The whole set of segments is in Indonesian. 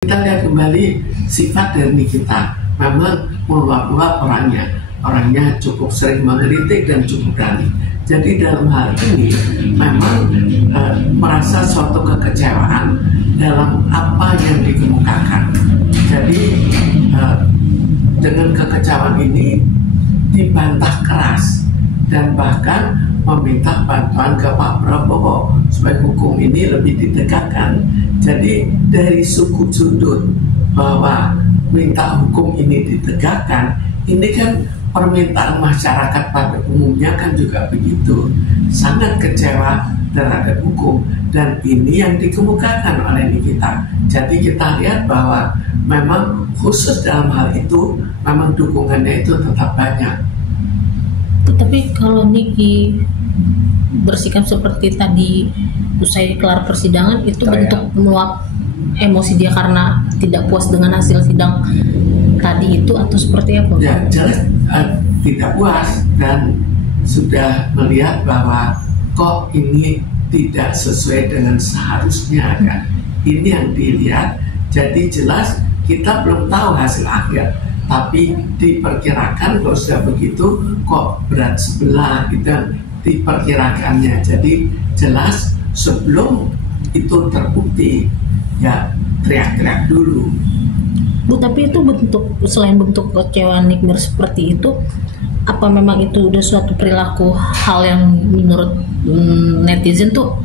Kita lihat kembali sifat dari Nikita. Memang meluap-luap orangnya cukup sering mengkritik dan cukup berani. Jadi dalam hal ini memang merasa suatu kekecewaan dalam apa yang dikemukakan. Jadi dengan kekecewaan ini dibantah keras dan bahkan meminta bantuan ke Pak Prabowo supaya hukum ini lebih ditegakkan. Jadi dari suku sudut bahwa minta hukum ini ditegakkan, ini kan permintaan masyarakat pada umumnya kan juga begitu, sangat kecewa terhadap hukum, dan ini yang dikemukakan oleh Nikita. Jadi kita lihat bahwa memang khusus dalam hal itu memang dukungannya itu tetap banyak. Tapi kalau Niki bersikap seperti tadi usai kelar persidangan itu bentuk meluap emosi dia karena tidak puas dengan hasil sidang tadi itu atau seperti apa? Ya jelas tidak puas dan sudah melihat bahwa kok ini tidak sesuai dengan seharusnya kan. Ini yang dilihat. Jadi jelas kita belum tahu hasil akhir, tapi diperkirakan kalau sudah begitu kok berat sebelah gitu diperkirakannya. Jadi jelas sebelum itu terbukti ya teriak-teriak dulu. Bu, tapi itu bentuk, selain bentuk kecewaan Nikmir seperti itu, apa memang itu udah suatu perilaku hal yang menurut netizen tuh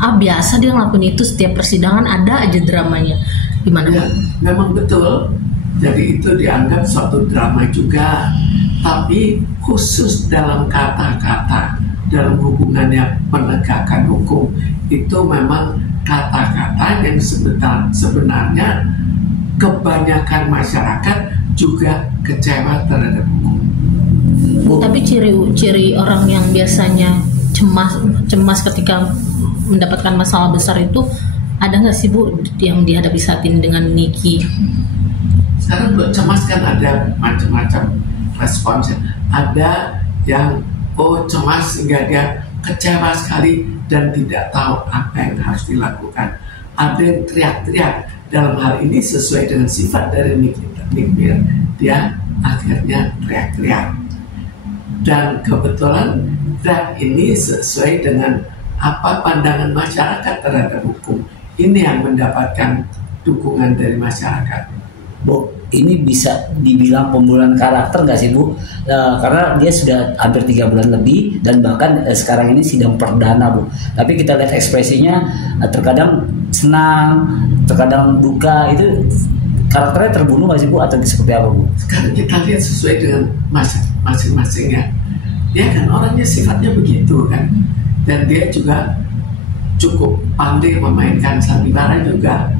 biasa dia ngelakuin itu setiap persidangan, ada aja dramanya gimana? Ya, memang betul. Jadi itu dianggap suatu drama juga, tapi khusus dalam kata-kata dalam hubungannya penegakan hukum itu memang kata-kata yang sebenarnya kebanyakan masyarakat juga kecewa terhadap hukum. Tapi ciri orang yang biasanya cemas ketika mendapatkan masalah besar itu ada nggak sih Bu yang dihadapi saat ini dengan Niki? Sekarang buat cemas kan ada macam-macam respons. Ada yang cemas sehingga dia kecewa sekali dan tidak tahu apa yang harus dilakukan. Ada yang teriak-teriak. Dalam hal ini sesuai dengan sifat dari Nikmir, dia akhirnya teriak-teriak. Dan kebetulan teriak ini sesuai dengan apa pandangan masyarakat terhadap hukum. Ini yang mendapatkan dukungan dari masyarakat. Bu, ini bisa dibilang pembunuhan karakter nggak sih Bu? Karena dia sudah hampir 3 bulan lebih dan bahkan sekarang ini sidang perdana Bu. Tapi kita lihat ekspresinya terkadang senang, terkadang duka, itu karakternya terbunuh nggak sih Bu atau seperti apa Bu? Sekarang kita lihat sesuai dengan masing-masingnya. Dia kan orangnya sifatnya begitu kan, dan dia juga cukup pandai memainkan sandiwara juga.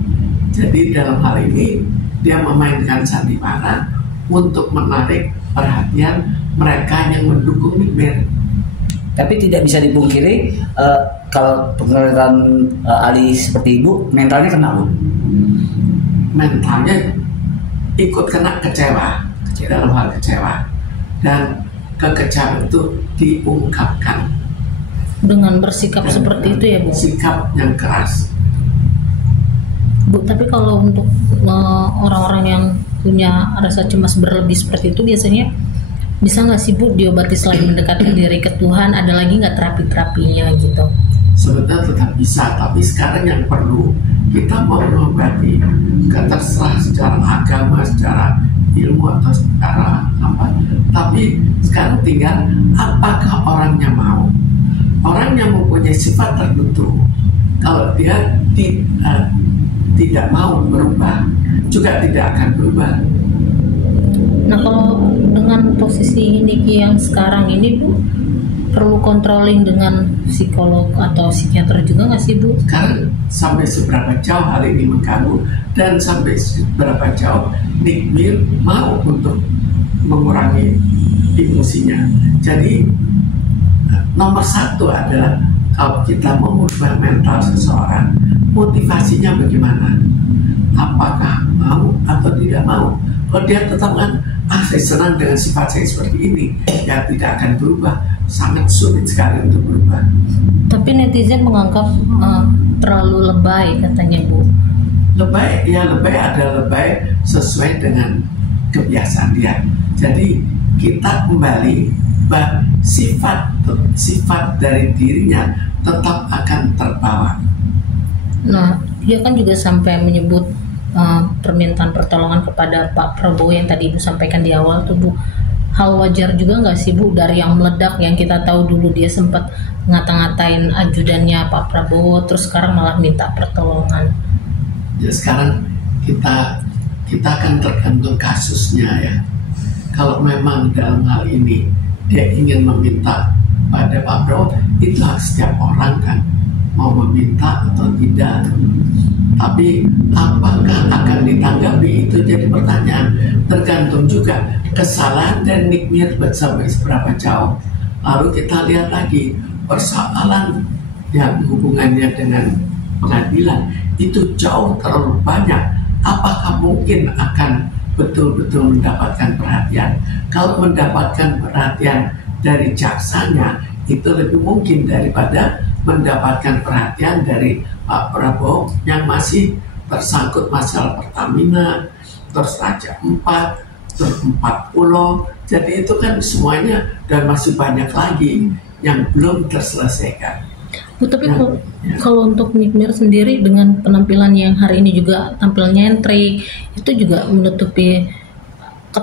Jadi dalam hal ini dia memainkan sandiwara untuk menarik perhatian mereka yang mendukung Nikmir. Tapi tidak bisa dipungkiri kalau pengeluaran Ali seperti Ibu, mentalnya kena Bu. Mentalnya ikut kena kecewa dalam hal kecewa, dan kekecewaan itu diungkapkan dengan bersikap seperti itu ya Bu? Sikap yang keras. Bu, tapi kalau untuk orang-orang yang punya rasa cemas berlebih seperti itu biasanya bisa nggak sih Bu diobati selain mendekatkan diri ke Tuhan, ada lagi nggak terapi-terapinya gitu? Sebenarnya tetap bisa, tapi sekarang yang perlu kita mau mengobati, terserah secara agama, secara ilmu atau secara apa. Tapi sekarang tinggal apakah orangnya mau. Orang yang mempunyai sifat tertentu, kalau dia tidak mau berubah, juga tidak akan berubah. Nah, kalau dengan posisi Niki yang sekarang ini Bu, perlu controlling dengan psikolog atau psikiater juga nggak sih Bu? Sekarang sampai seberapa jauh hal ini mengganggu dan sampai seberapa jauh Nikmir mau untuk mengurangi emosinya. Jadi nomor satu adalah kalau kita mau merubah mental seseorang, motivasinya bagaimana? Apakah mau atau tidak mau? Kalau dia tetap kan, saya senang dengan sifat saya seperti ini, ya tidak akan berubah. Sangat sulit sekali untuk berubah. Tapi netizen menganggap terlalu lebay katanya Bu. lebay ada lebay sesuai dengan kebiasaan dia. Jadi kita kembali bahwa sifat dari dirinya tetap akan terbawa. Nah, dia kan juga sampai menyebut permintaan pertolongan kepada Pak Prabowo yang tadi Ibu sampaikan di awal tuh Bu. Hal wajar juga nggak sih Bu dari yang meledak yang kita tahu dulu dia sempat ngata-ngatain ajudannya Pak Prabowo, terus sekarang malah minta pertolongan. Ya sekarang kita akan tergantung kasusnya ya. Kalau memang dalam hal ini dia ingin meminta pada Pak Prabowo, itu hak setiap orang kan, mau meminta atau tidak. Tapi apakah akan ditanggapi itu jadi pertanyaan. Tergantung juga kesalahan dan nikmir sampai seberapa jauh. Lalu kita lihat lagi persoalan yang hubungannya dengan pengadilan itu jauh terlalu banyak. Apakah mungkin akan betul-betul mendapatkan perhatian? Kalau mendapatkan perhatian dari jaksanya itu lebih mungkin daripada mendapatkan perhatian dari Pak Prabowo yang masih tersangkut masalah Pertamina, terus Raja 4, terus 40. Jadi itu kan semuanya dan masih banyak lagi yang belum terselesaikan. Bu, tapi kalau untuk Nick Mir sendiri dengan penampilan yang hari ini juga tampil nyentrik, itu juga menutupi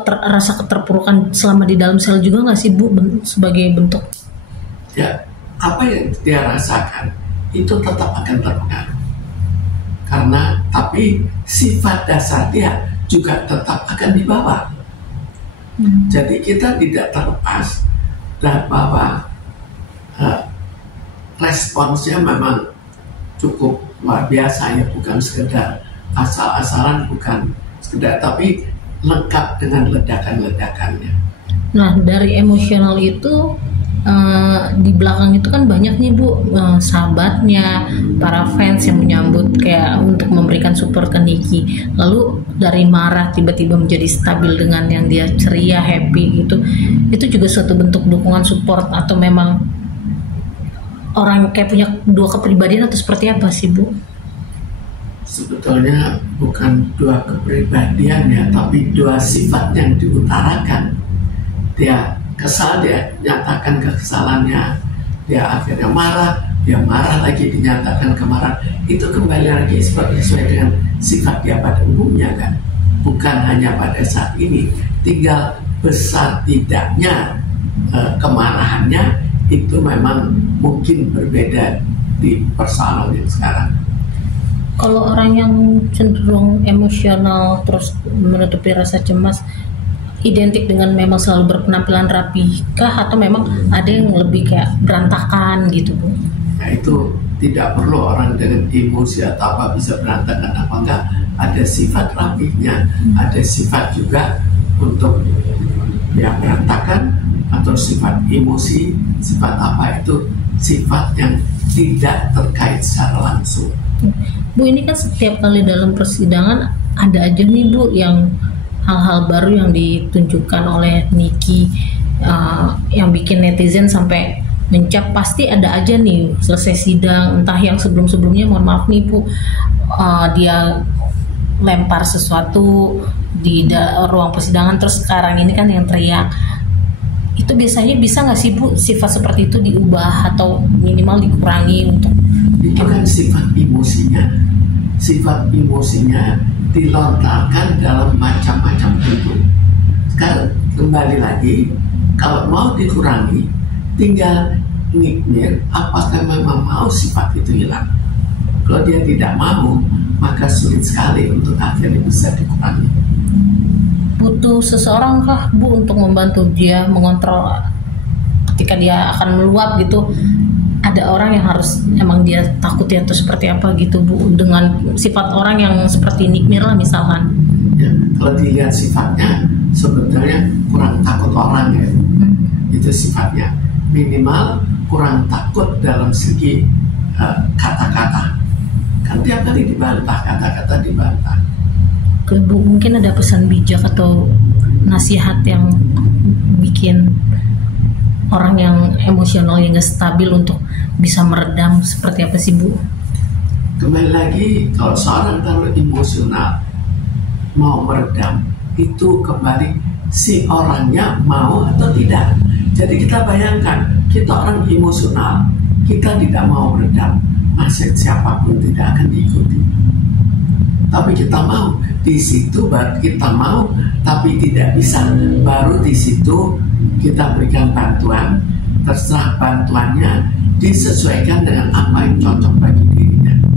rasa keterpurukan selama di dalam sel juga nggak sih Bu, sebagai bentuk? Ya, apa yang dia rasakan itu tetap akan terpengaruh. Karena tapi sifat dasar dia juga tetap akan dibawa. Jadi kita tidak terlepas dan bahwa responsnya memang cukup luar biasa ya, bukan sekedar asal-asalan, bukan sekedar, tapi lengkap dengan ledakan-ledakannya. Nah, dari emosional itu di belakang itu kan banyak nih Bu, sahabatnya, para fans yang menyambut kayak untuk memberikan support ke Niki. Lalu dari marah tiba-tiba menjadi stabil dengan yang dia ceria, happy gitu. Itu juga suatu bentuk dukungan support atau memang orang kayak punya dua kepribadian atau seperti apa sih Bu? Sebetulnya bukan dua kepribadian ya, tapi dua sifat yang diutarakan. Dia kesal, dia nyatakan kekesalannya, dia akhirnya marah, dia marah lagi, dinyatakan kemarahan. Itu kembali lagi sesuai dengan sifat dia pada umumnya kan, bukan hanya pada saat ini. Tinggal besar tidaknya kemarahannya itu memang mungkin berbeda di persoalan yang sekarang. Kalau orang yang cenderung emosional terus menutupi rasa cemas, identik dengan memang selalu berpenampilan rapi kah, atau memang ada yang lebih kayak berantakan gitu Bu? Nah itu tidak perlu orang dengan emosi atau apa bisa berantakan apa enggak. Ada sifat rapihnya, ada sifat juga untuk yang berantakan atau sifat emosi, sifat apa itu sifat yang tidak terkait secara langsung. Bu, ini kan setiap kali dalam persidangan ada aja nih Bu yang hal-hal baru yang ditunjukkan oleh Niki yang bikin netizen sampai mencap. Pasti ada aja nih selesai sidang, entah yang sebelum-sebelumnya mohon maaf nih Bu, dia lempar sesuatu di ruang persidangan, terus sekarang ini kan yang teriak. Itu biasanya bisa nggak sih Bu sifat seperti itu diubah atau minimal dikurangi untuk? Itu kan sifat emosinya dilontarkan dalam macam-macam bentuk. Sekarang kembali lagi, kalau mau dikurangi, tinggal Nick Mir apakah memang mau sifat itu hilang. Kalau dia tidak mau, maka sulit sekali untuk akhirnya bisa dikurangi. Butuh seseorang kah Bu untuk membantu dia mengontrol ketika dia akan meluap gitu? Ada orang yang harus emang dia takuti atau seperti apa gitu Bu, dengan sifat orang yang seperti Nick Mir lah misalkan? Ya, kalau dilihat sifatnya sebetulnya kurang takut orang ya. Itu sifatnya. Minimal kurang takut dalam segi kata-kata. Kan tiap kali dibantah, kata-kata dibantah. Bu, mungkin ada pesan bijak atau nasihat yang bikin orang yang emosional yang gak stabil untuk bisa meredam, seperti apa sih Bu? kembali lagi, kalau seorang terlalu emosional mau meredam, itu kembali si orangnya mau atau tidak. Jadi kita bayangkan, kita orang emosional, kita tidak mau meredam, nasihat siapapun tidak akan diikuti. Tapi kita mau, di situ baru kita mau, tapi tidak bisa. Baru di situ kita berikan bantuan, terserah bantuannya disesuaikan dengan apa yang cocok bagi dirinya.